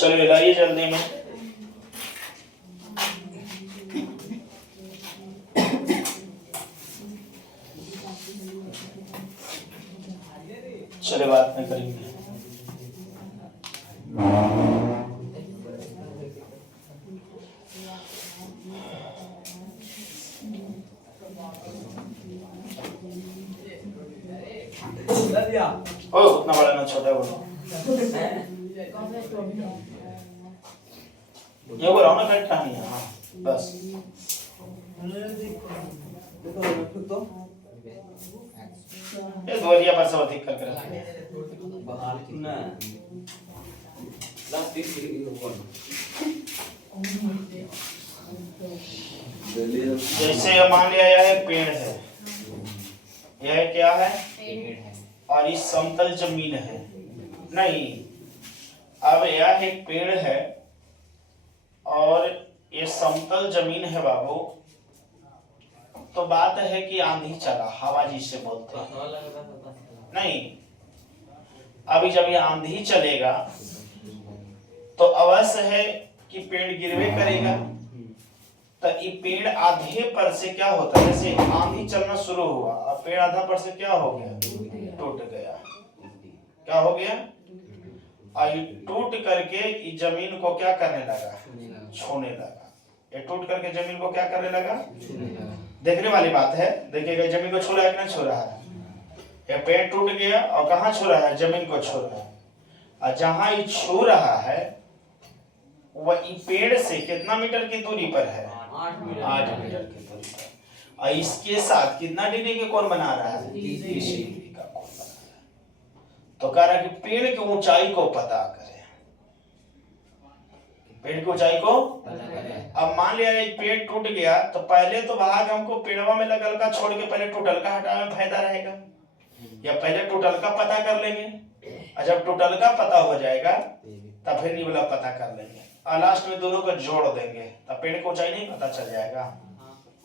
चलो लाइए जल्दी में। चले बात में करेंगे। ओ उतना बड़ा ना छोटा बोलो। ये बोलो ना कट नहीं है। हाँ बस ये दोरिया पर सब अधिक करके रखें। बाहर कितना जैसे मान लिया यह पेड़ है, यह क्या है? और इस समतल जमीन है नहीं। अब यह एक पेड़ है और ये समतल जमीन है बाबू। तो बात है कि आंधी चला, हवा जिसे बोलते हैं नहीं। अभी जब ये आंधी चलेगा तो अवश्य है कि पेड़ गिरवे करेगा। तो ये पेड़ आधे पर से क्या होता है, जैसे आंधी चलना शुरू हुआ और पेड़ आधा पर से क्या हो गया? टूट गया। क्या हो गया? और ये टूट करके इस जमीन को क्या करने लगा? छूने लगा। ये टूट करके जमीन को क्या करने लगा? देखने वाली बात है। देखिएगा जमीन को छू रहा है कि नहीं छू रहा है? ये पेड़ टूट गया और कहाँ छू रहा है? जमीन को छू रहा है। और जहां ये छू रहा है वह पेड़ से कितना मीटर की दूरी पर है? 8 मीटर की दूरी पर। और इसके साथ कितना डिग्री के कोण बना रहा है? 30 डिग्री का कोण बना रहा है। तो कह रहा है कि पेड़ की ऊंचाई को पता करें। पेड़ की ऊंचाई को अब मान लिया एक पेड़ टूट गया तो पहले तो भाग हमको पेड़वा में लगल का छोड़ के पहले टूटल का हटाने में फायदा रहेगा, या पहले टोटल का पता कर लेंगे। और जब टोटल का पता हो जाएगा तब फिर निबला पता कर लेंगे और लास्ट में दोनों को जोड़ देंगे तब पेड़ की ऊंचाई नहीं पता चल जाएगा।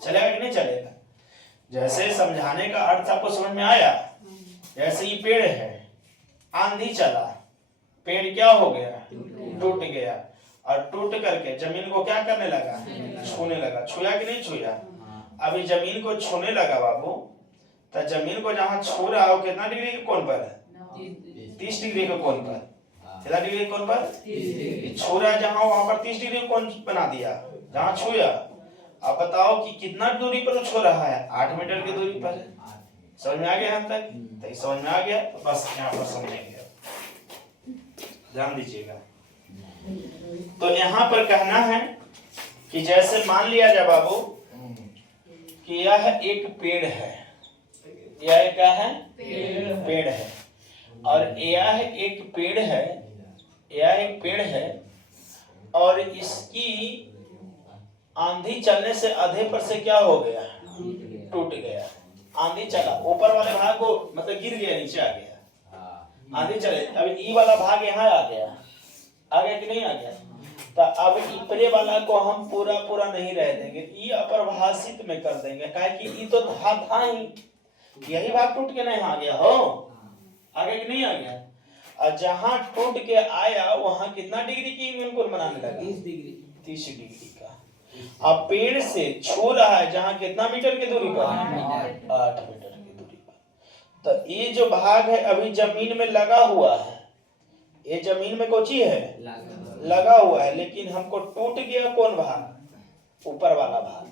चलेगा कि नहीं चलेगा? जैसे समझाने का अर्थ आपको समझ में आया। जैसे ये पेड़ है, आंधी चला, पेड़ क्या हो गया? टूट गया। और टूट करके जमीन को क्या करने लगा? छूने लगा। छुआ कि नहीं छुआ? अभी जमीन को छूने लगा बाबू। तो जमीन को जहां छू रहा हो कितना डिग्री के कोण पर है? 30 डिग्री के कोण पर। कितना डिग्री के कोण पर? छू रहा है जहां, वहां पर 30 डिग्री कोण बना दिया जहां छुआ। अब बताओ कि कितना दूरी पर छू रहा है? 8 मीटर की दूरी पर है। समझ में आ गया यहाँ तक? तो समझ में आ गया तो बस यहाँ पर समझेंगे। ध्यान दीजिएगा। तो यहाँ पर कहना है कि जैसे मान लिया जाए बाबू कि यह एक पेड़ है। यह क्या है? पेड़ है। और यह एक पेड़ है, यह एक पेड़ है और इसकी आंधी चलने से आधे पर से क्या हो गया? टूट गया। आंधी चला, ऊपर वाले भाग को मतलब गिर गया, नीचे आ गया। आंधी चले, अब ई वाला भाग यहाँ आ गया कि नहीं आ गया? तो अब ऊपरे वाला को हम पूरा नहीं रह देंगे, ई अपरिभाषित में कर देंगे। काहे कि ई तो था ही, यही भाग टूट के नहीं आ गया हो, आगे कि नहीं आ गया? और जहां टूट के आया वहां कितना डिग्री की कोण बनाने लगा? 30 डिग्री का। अब पेड़ से छू रहा है जहां कितना मीटर की दूरी पर? 8 मीटर की दूरी पर। तो ये जो भाग है अभी जमीन में लगा हुआ है। ये जमीन में कोची है? लगा हुआ है। लेकिन हमको टूट गया कौन भाग? ऊपर वाला भाग।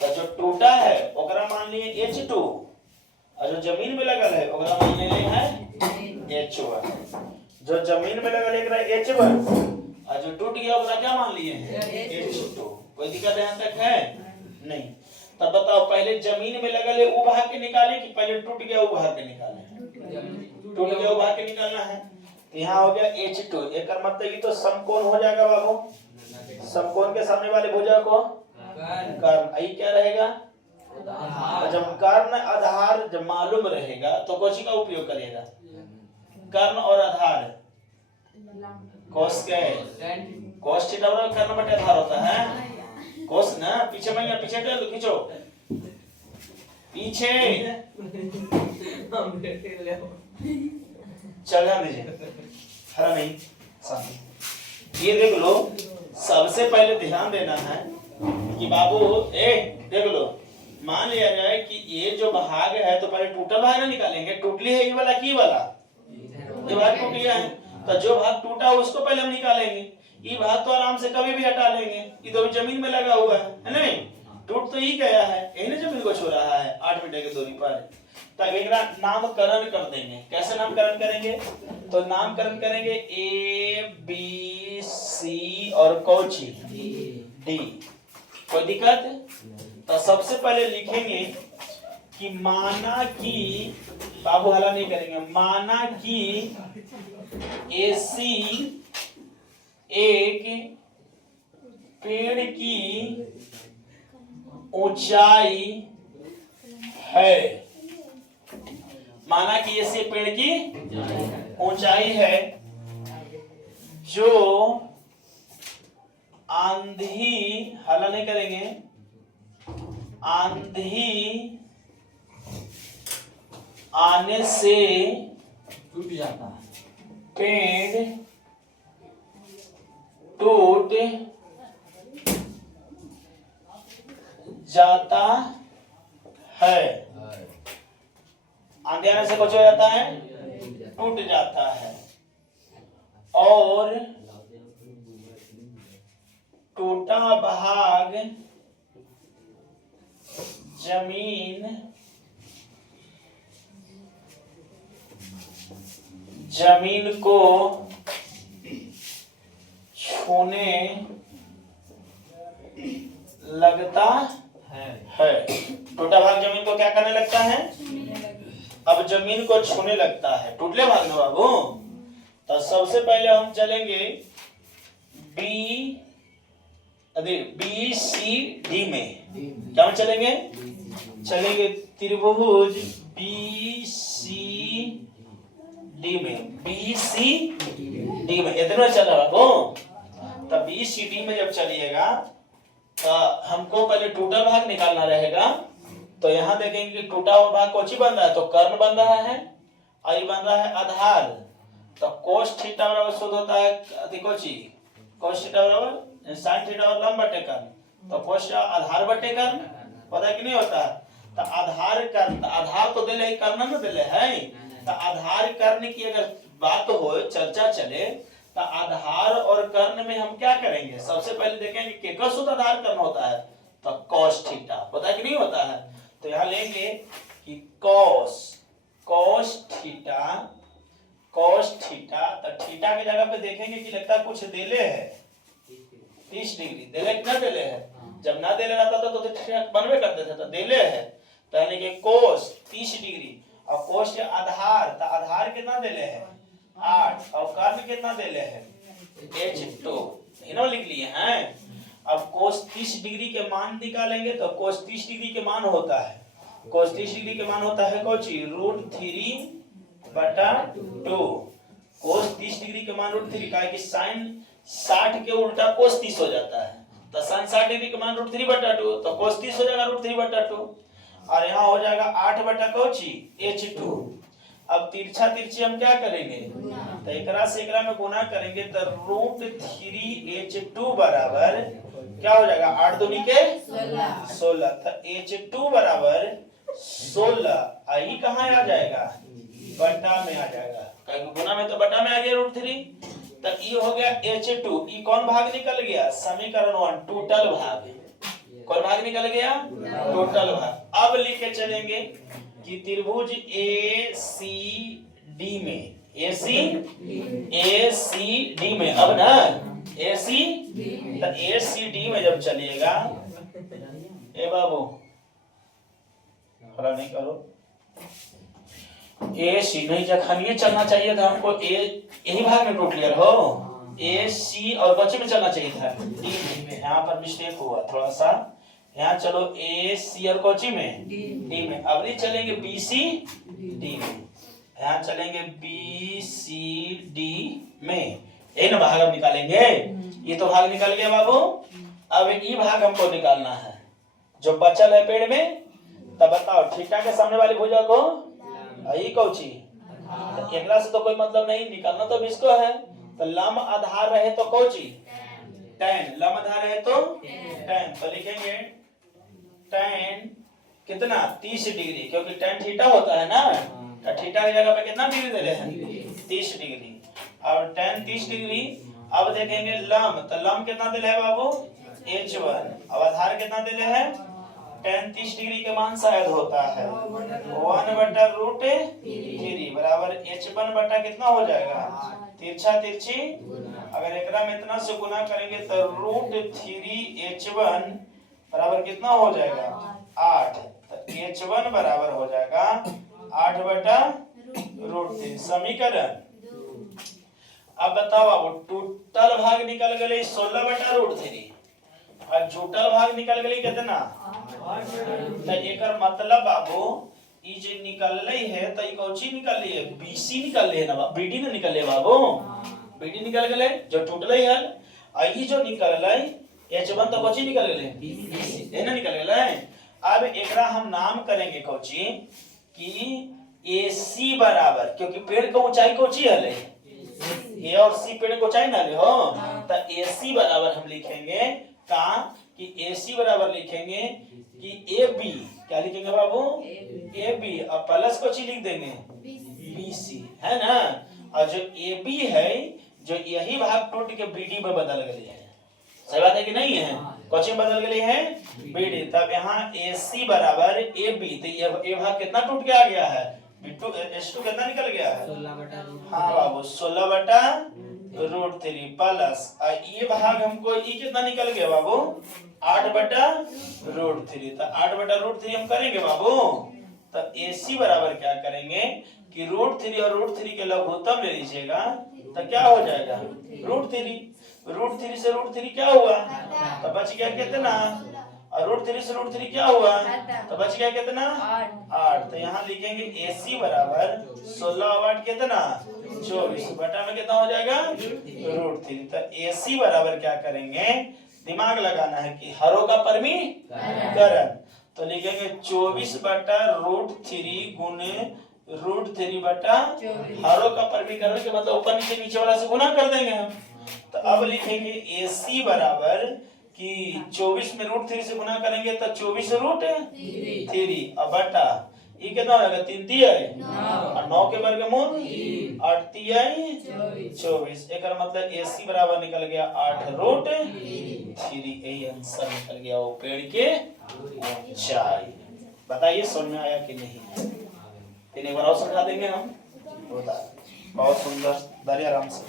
तो जो टूटा है ओकरा मान लिए H2 और जो जमीन में लगल है ओकरा मान लिए है H1। जो जमीन में लगल एकरा H1 और जो टूट गया ओकरा क्या मान लिए हैं? H2। कोई दिक्कत यहाँ तक है? नहीं। तब बताओ पहले जमीन में लगल है वो भाग के निकाले कि पहले टूट गया वो भाग के निकाले? टूट गया वो भाग के निकालना है। तो यहाँ हो गया H2। एक मतलब ये तो समकोण हो जाएगा बाबू। समकोण के सामने वाले भुजा को कर्ण। आई क्या रहेगा? जब कर्ण आधार जब मालूम रहेगा तो कौन का उपयोग करेगा? कर्ण और आधार कोस के कोस थीटा बराबर कर्ण बटे आधार होता है। कोस ना पीछे में, या पीछे कर खींचो पीछे। चल ध्यान दीजिए, हरा नहीं शांति। ये देख लो, सबसे पहले ध्यान देना है कि बाबू देख लो, मान लिया जाए कि ये जो भाग है तो पहले टूटा भाग ना निकालेंगे, टूटली है ये वाला की वाला, ये भाग टूट गया है तो जो भाग टूटा उसको पहले हम निकालेंगे। ये भाग तो आराम से कभी भी हटा लेंगे, ये तो जमीन में लगा हुआ है नहीं, टूट तो ही गया है, यही ना जमीन को छू रहा है 8 मीटर की दूरी पर। तब एक नामकरण कर देंगे। कैसे नामकरण करेंगे? तो नामकरण करेंगे ए बी सी और कौची डी। कोई दिक्कत? तो सबसे पहले लिखेंगे कि माना कि, बाबू हला नहीं करेंगे, माना कि एसी एक पेड़ की ऊंचाई है। माना कि एसी पेड़ की ऊंचाई है जो आंधी, हला नहीं करेंगे, आंधी आने से टूट जाता है, पेड़ टूट जाता है। आंधी आने से कुछ हो जाता है, टूट जाता है। और टूटा भाग जमीन को छूने लगता है। टूटा भाग जमीन को क्या करने लगता है? अब जमीन को छूने लगता है। टूटले भाग में बाबू, तो सबसे पहले हम चलेंगे बी सी डी में। क्या चलेंगे? चलेंगे त्रिभुज बी सी डी में, बी सी डी में इतना चला बाबू। तब बी सी डी में जब चलिएगा तो हमको पहले टूटा भाग निकालना रहेगा। तो यहाँ देखेंगे कि टूटा हुआ भाग कौची बन रहा है, तो कर्ण बन रहा है, आई बन रहा है आधार। तो कोस थीटा बराबर शुद्ध होता है अति कौची, कोस थीटा बराबर sin थीटा और लंब बटे कर्ण। तो कोस आधार बटे कर्ण, पता कि नहीं होता? तो आधार कर्ण, आधार तो दिले कर्ण न दिले है। तो आधार कर्ण की अगर बात हो, चर्चा चले, तो आधार और कर्ण में हम क्या करेंगे? सबसे पहले देखेंगे केकर शुद्ध आधार कर्ण होता है, तो cos थीटा, पता कि नहीं होता है? तो यहाँ लेंगे कि cos थीटा, तो थीटा की जगह पे देखेंगे कि लगता है कुछ देले है 30 डिग्री, देले कितना देले है? जब ना देले रहता तो थीटा बनवे करते थे, तो देले है तो यानी कि cos 30 डिग्री और cos के आधार, तो आधार कितना देले है 8 और कर्ण कितना देले है h2, इन्हों लिख लिए हैं। अब cos 30 डिग्री के मान निकालेंगे तो cos 30 डिग्री के मान होता है, cos 30 डिग्री के मान होता है कौची √3/2। cos 30 डिग्री के मान √3 का है कि sin 60 के उल्टा cos 30 हो जाता है। तो sin 60 डिग्री के मान √3/2, तो cos 30 हो जाएगा √3/2 और यहाँ हो जाएगा 8/कौची h2। अब तिरछी हम क्या करेंगे? तो एकरा से एकरा में गुना करेंगे तो √3h2 बराबर क्या हो जाएगा? 8 दूनी के 16। तो h2 बराबर 16, आई कहाँ आ जाएगा? बटा में आ जाएगा। गुना में तो बटा में आ गया √3। तो ये हो गया h2। ये कौन भाग निकल गया? समीकरण 1 टोटल भाग। कौन भाग निकल गया? टोटल भाग। अब लिख के चलेंगे कि त्रिभुज ए सी डी में, ए सी डी में, अब ना ए सी डी में जब चलिएगा, ए बाबू खड़ा नहीं करो, ए सी नहीं, जखनिए चलना चाहिए था हमको, यही भाग में टूट लिया हो, ए सी और बच्चे में चलना चाहिए था डी में। यहाँ पर मिस्टेक हुआ थोड़ा सा, यहाँ चलो ए सी और कोची में डी में। अब नहीं चलेंगे बी सी डी में, यहाँ चलेंगे बी सी डी में। यही ना भाग हम निकालेंगे। ये तो भाग निकल गया बाबू। अब ये भाग हमको निकालना है जो बचल है पेड़ में। तब बताओ थीटा के सामने वाली भुजा को, यही कौची, एकरा से तो कोई मतलब नहीं, निकालना तो इसको है। तो लम आधार रहे तो कौची tan, लम आधार रहे तो tan, तो लिखेंगे tan कितना 30 डिग्री, क्योंकि tan थीटा होता है ना, तो थीटा की जगह पे कितना डिग्री दे रहे हैं 30 डिग्री। और tan 30 डिग्री। अब देखेंगे लम, तो लम कितना दिले है बाबू h1, अब आधार कितना दिले है tan 30 डिग्री के मान शायद होता है 1/√3 बराबर h1 बटा कितना हो जाएगा तिरछा तिरछी, अगर एकरा में इतना से गुना करेंगे तो √3h1 बराबर कितना हो जाएगा 8, तो h1 बराबर हो जाएगा 8/√3 समीकरण। अब बताओ बाबू टोटल भाग निकल गए 16/√3 और जुटल भाग निकल गई कितना, तो एकर मतलब बाबू ई जे निकलले है तो ई कौची निकलली है बीसी निकलले है ना, बीडी ना निकलले बाबू, बीडी निकल गले जो टूटले है। आ ई जो निकलले h1 तो कौची निकल गले बीसी है ना निकल गले। अब एकरा हम नाम करेंगे कौची कि AC बराबर, क्योंकि पेड़ का ऊंचाई कौची है ए और सी पेड़ को ऊंचाई ना ले हो, तो AC बराबर हम लिखेंगे का कि AC बराबर लिखेंगे कि AB, क्या लिखेंगे बाबू AB और प्लस को लिख देंगे BC है ना, और जो AB है जो यही भाग टूट के BD में बदल गई है, सही बात है कि नहीं है, कौन बदल गई है BD। तब यहाँ AC बराबर AB, तो ये भाग कितना टूट के आ गया है H2 कितना निकल गया है 16/√3, हाँ बाबू 16/√3 प्लस ये भाग हमको ये कितना निकल गया बाबू 8/√3, तो 8/√3 हम करेंगे बाबू, तो AC बराबर क्या करेंगे कि √3 और √3 के लघुत्तम ले लीजिएगा, तो क्या हो जाएगा √3 से √3 क्या हुआ, तो बच गया कितना, और √3 से √3 क्या हुआ, तो बच गया कितना 8, तो यहाँ लिखेंगे AC बराबर 16/8 कितना 24 बटा में कितना हो जाएगा √3, तो AC बराबर क्या करेंगे, दिमाग लगाना है कि हरों का परमीकरण, तो लिखेंगे 24/√3 गुने √3 बटा हरों का परमीकरण के मतलब ऊपर नीचे नीचे वाला से गुना कर देंगे हम। तो अब लिखेंगे AC बराबर कि 24 में √3 से गुना करेंगे तो 24√3 अब बटा ये कितना हो जाएगा 3 3 और 9 के वर्गमूल 8 3 24, एक मतलब AC बराबर निकल गया 8√3, यही आंसर निकल गया वो पेड़ के ऊंचाई। बताइए समझ में आया कि नहीं, एक बार और समझा देंगे हम, बहुत सुंदर, आराम से।